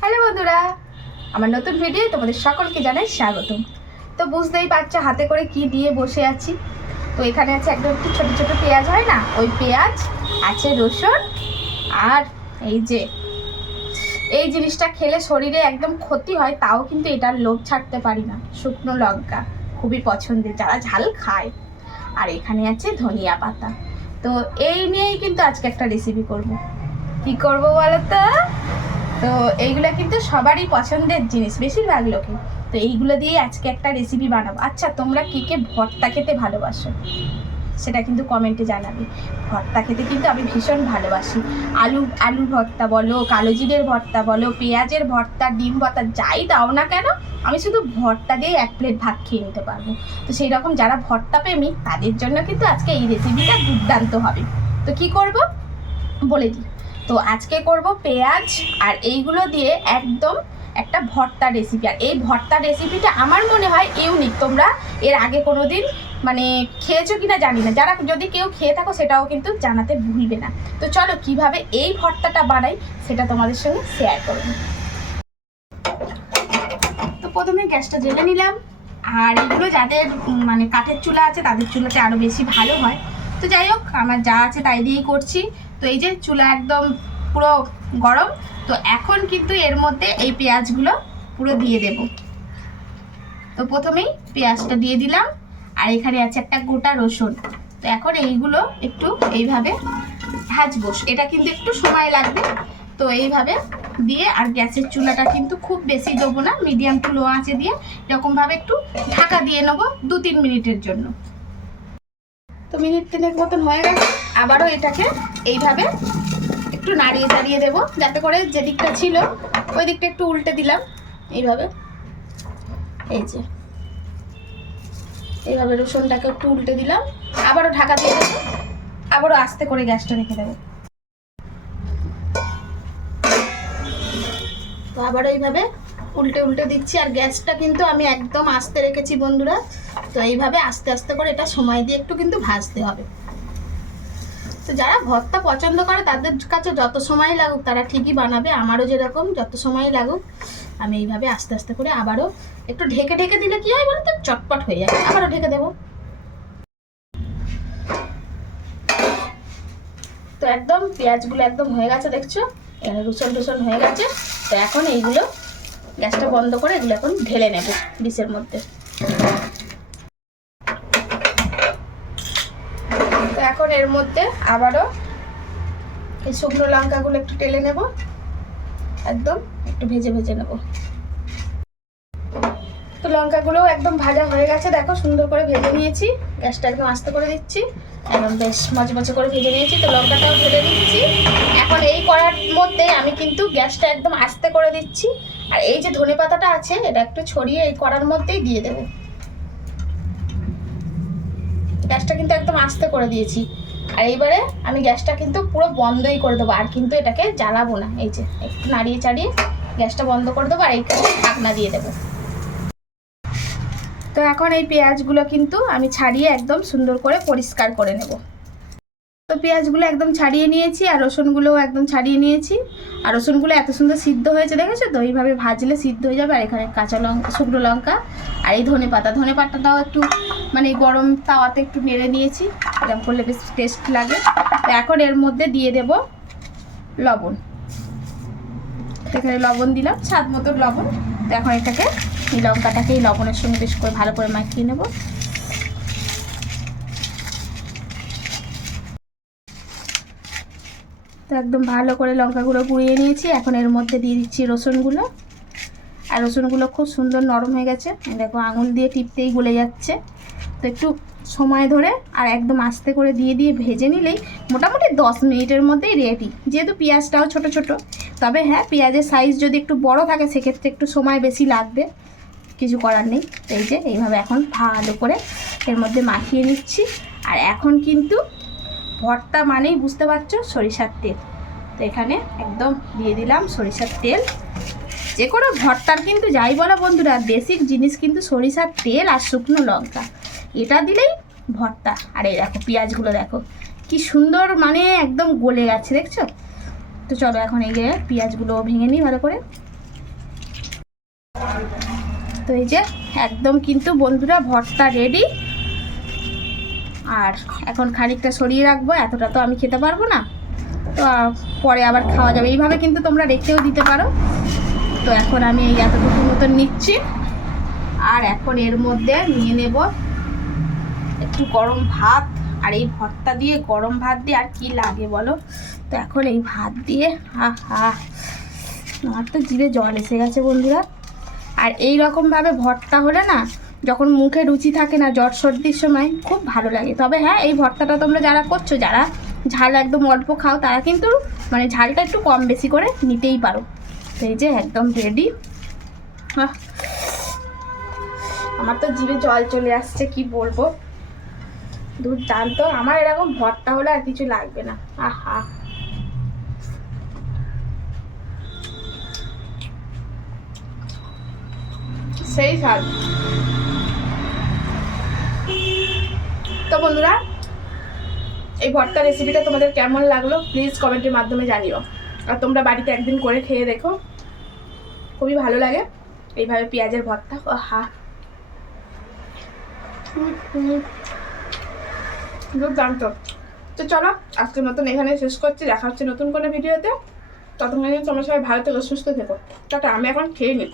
Hello বন্ধুরা, আমার নতুন ভিডিও তোমাদের সকলকে জানাই স্বাগতম। তো বুঝতেই পারছ, হাতে করে কি দিয়ে বসে আছি। তো এখানে আছে একদম একটু ছোটো ছোটো পেঁয়াজ, হয় না? ওই পেঁয়াজ, আছে রসুন, আর এই যে, এই জিনিসটা খেলে শরীরে একদম ক্ষতি হয়, তাও কিন্তু এটার লোভ ছাড়তে পারি না। শুকনো লঙ্কা খুবই পছন্দের, যারা ঝাল খায়। আর এখানে আছে ধনিয়া পাতা। তো এই নিয়েই কিন্তু আজকে একটা রেসিপি করব। কি করব বলো তো? তো এইগুলো কিন্তু সবারই পছন্দের জিনিস, বেশিরভাগ লোকে তো এইগুলো দিয়ে আজকে একটা রেসিপি বানাবো। আচ্ছা তোমরা কী কে ভর্তা খেতে ভালোবাসো? সেটা কিন্তু কমেন্টে জানাবে। ভর্তা খেতে কিন্তু আমি ভীষণ ভালোবাসি। আলু, আলুর ভর্তা বলো, কালো জিরের ভর্তা বলো, পেঁয়াজের ভর্তা, ডিম ভর্তা, যাই দাও না কেন, আমি শুধু ভর্তা দিয়ে এক প্লেট ভাত খেয়ে নিতে পারব। তো সেই রকম যারা ভর্তা প্রেমী, তাদের জন্য কিন্তু আজকে এই রেসিপিটা দুর্দান্ত হবে। তো কি করব? বলে দিই। তো আজকে করব পেঁয়াজ আর এইগুলো দিয়ে একদম একটা ভর্তা রেসিপি আর এই ভর্তা রেসিপিটা আমার মনে হয় ইউনিক তোমরা এর আগে কোনো দিন মানে খেয়েছো কিনা জানি না। যারা যদি কেউ খেয়ে থাকো, সেটাও কিন্তু জানাতে ভুলবে না। তো চলো, কীভাবে এই ভর্তাটা বানাই, সেটা তোমাদের সঙ্গে শেয়ার করব। তো প্রথমে গ্যাসটা জ্বেলে নিলাম। আর এগুলো যাদের মানে কাঠের চুলা আছে, তাদের চুলাতে আরও বেশি ভালো হয়। তো যাই হোক আমার যা আছে তাই দিয়েই করছি। তো এই যে চুলা একদম পুরো গরম, তো এখন কিন্তু এর মধ্যে এই পেঁয়াজগুলো পুরো দিয়ে দেব। তো প্রথমেই পেঁয়াজটা দিয়ে দিলাম, আর এখানে আছে একটা গোটা রসুন। তো এখন এইগুলো একটু এইভাবে ভাজবো। এটা কিন্তু একটু সময় লাগবে। তো এইভাবে দিয়ে, আর গ্যাসের চুলাটা কিন্তু খুব বেশি দেবো না, মিডিয়াম টু লো আঁচে দিয়ে এরকমভাবে একটু ঢাকা দিয়ে নেব দু তিন মিনিটের জন্য। তো মিনিট তিনেক মতন হয়ে গেছে আবারও এটাকে এইভাবে একটু নাড়িয়ে চাড়িয়ে দেবো, যাতে করে যে দিকটা ছিল, ওই দিকটা একটু উল্টে দিলাম। এইভাবে। এই যে। এইভাবে রসুনটাকে একটু উল্টে দিলাম। আবারও ঢাকা দিয়ে দেবো। আবারও আস্তে করে গ্যাসটা রেখে দেবো। তো আবারও এইভাবে উল্টে উল্টে দিচ্ছি আর গ্যাসটা কিন্তু আমি একদম আস্তে রেখেছি বন্ধুরা। তো এইভাবে আস্তে আস্তে করে এটা সময় দিয়ে একটু কিন্তু ভাজতে হবে। তো যারা ভর্তা পছন্দ করে, তাদের কাছে যত সময় লাগুক, তারা ঠিকই বানাবে। আমারও যেরকম, যত সময় লাগুক, আমি এইভাবে আস্তে আস্তে করে আবারও একটু ঢেকে ঢেকে দিলে কি হয় বলতো? চটপট হয়ে যায়। আবারও ঢেকে দেবো। তো একদম পেঁয়াজগুলো একদম হয়ে গেছে, দেখছ? রুসন টুসন হয়ে গেছে। তো এখন এইগুলো গ্যাসটা বন্ধ করে এগুলো এখন ঢেলে নেব ডিশের মধ্যে। তো এখন এর মধ্যে আবারও এই শুকনো লঙ্কাগুলো একটু টেলে নেব, একদম একটু ভেজে ভেজে নেব। তো লঙ্কাগুলো একদম ভাজা হয়ে গেছে, দেখো সুন্দর করে ভেজে নিয়েছি, গ্যাসটা একদম আস্তে করে দিচ্ছি, একদম বেশ মচমচে করে ভেজে নিয়েছি, তো লঙ্কাটাও ঢেলে দিচ্ছি। এখন এই করার মধ্যে আমি কিন্তু গ্যাসটা একদম আস্তে করে দিচ্ছি আর এই যে ধনে পাতাটা আছে, এটা একটু ছড়িয়ে এই করার মধ্যেই দিয়ে দেবো। গ্যাসটা কিন্তু একদম আস্তে করে দিয়েছি। আর এইবারে আমি গ্যাসটা কিন্তু পুরো বন্ধই করে দেবো, আর কিন্তু এটাকে জ্বালাবো না। এই যে একটু নাড়িয়ে চাড়িয়ে গ্যাসটা বন্ধ করে দেবো, আর এইখানে ঢাকনা দিয়ে দেবো। তো এখন এই পেঁয়াজগুলো কিন্তু আমি ছাড়িয়ে একদম সুন্দর করে পরিষ্কার করে নেব। তো পেঁয়াজগুলো একদম ছাড়িয়ে নিয়েছি, আর রসুনগুলোও একদম ছাড়িয়ে নিয়েছি। আর রসুনগুলো এত সুন্দর সিদ্ধ হয়েছে, দেখেছ তো? এইভাবে ভাজলে সিদ্ধ হয়ে যাবে, আর এখানে কাঁচা লঙ্কা, শুকনো লঙ্কা, আর এই ধনে পাতা। ধনে পাতাটাও একটু মানে গরম তাওয়াতে একটু নেড়ে নিয়েছি, এরকম করলে বেশ টেস্ট লাগে। তো এখন এর মধ্যে দিয়ে দেব লবণ। এখানে লবণ দিলাম, স্বাদ মতো লবণ। তো এখন এটাকে, এই লঙ্কাটাকে এই লবণের সঙ্গে বেশ করে ভালো করে মাখিয়ে নেব। তো একদম ভালো করে লঙ্কাগুলো গুঁড়িয়ে নিয়েছি। এখন এর মধ্যে দিয়ে দিচ্ছি রসুনগুলো। আর রসুনগুলো খুব সুন্দর নরম হয়ে গেছে। দেখো, আঙুল দিয়ে টিপতেই গলে যাচ্ছে। তো একটু সময় ধরে আর একদম আস্তে করে দিয়ে দিয়ে ভেজে নিলেই মোটামুটি দশ মিনিটের মধ্যেই রেডি যেহেতু পেঁয়াজটাও ছোট ছোট, তবে হ্যাঁ পেঁয়াজের সাইজ যদি একটু বড় থাকে, সেক্ষেত্রে একটু সময় বেশি লাগবে। কিছু করার নেই। এই যে, এইভাবে এখন ভালো করে এর মধ্যে মাখিয়ে নিচ্ছি। আর এখন কিন্তু ভর্তা মানেই বুঝতে পারছ সরিষার তেল। তো এখানে একদম দিয়ে দিলাম সরিষার তেল। যে কোনো ভর্তার কিন্তু যাই বলা বন্ধুরা বেসিক জিনিস কিন্তু সরিষার তেল আর শুকনো লঙ্কা। এটা দিলেই ভর্তা। আর এই দেখো পেঁয়াজগুলো দেখো, কি সুন্দর মানে একদম গলে গেছে, দেখছ? তো চলো এখন এই পেঁয়াজগুলো ভেঙে নিই ভালো করে। তো এই যে একদম কিন্তু বন্ধুরা ভর্তা রেডি আর এখন খানিকটা সরিয়ে রাখব, এতটা তো আমি খেতে পারব না। তো পরে আবার খাওয়া যাবে। এইভাবে কিন্তু তোমরা রেখেও দিতে পারো। তো এখন আমি এই এতটুকু মতন নিচ্ছি। আর এখন এর মধ্যে নিয়ে নেব একটু গরম ভাত আর এই ভর্তা দিয়ে, গরম ভাত দিয়ে আর কি লাগে বলো? তো এখন এই ভাত দিয়ে, হা হা। আমার তো জিভে জল এসে গেছে বন্ধুরা। আর এই রকমভাবে ভর্তা হলে না যখন মুখে রুচি থাকে না, জ্বর সর্দির সময়, খুব ভালো লাগে। তবে হ্যাঁ এই ভর্তাটা তোমরা যারা করছ, যারা ঝাল একদম অল্প খাও, তারা কিন্তু মানে ঝালটা একটু কম বেশি করে নিতেই পারো। তো এই যে একদম রেডি আমার তো জিভে জল চলে আসছে, কি বলব? দুর্দান্ত। আমার এরকম ভর্তা হলে আর কিছু লাগবে না। আহা। সেই স্বাদ বন্ধুরা, এই ভর্তা রেসিপিটা তোমাদের কেমন লাগল? প্লিজ কমেন্টের মাধ্যমে জানিও। আর তোমরা বাড়িতে একদিন করে খেয়ে দেখো। খুবই ভালো লাগে। এইভাবে পেঁয়াজের ভর্তা ও হা। দুর্দান্ত তো চলো, আজকের মতন এখানে শেষ করছি। দেখা হচ্ছে নতুন কোনো ভিডিওতে ততক্ষণ তোমার সবাই ভালো থেকো, সুস্থ থেকো। টাটা, আমি এখন খেয়ে নিই।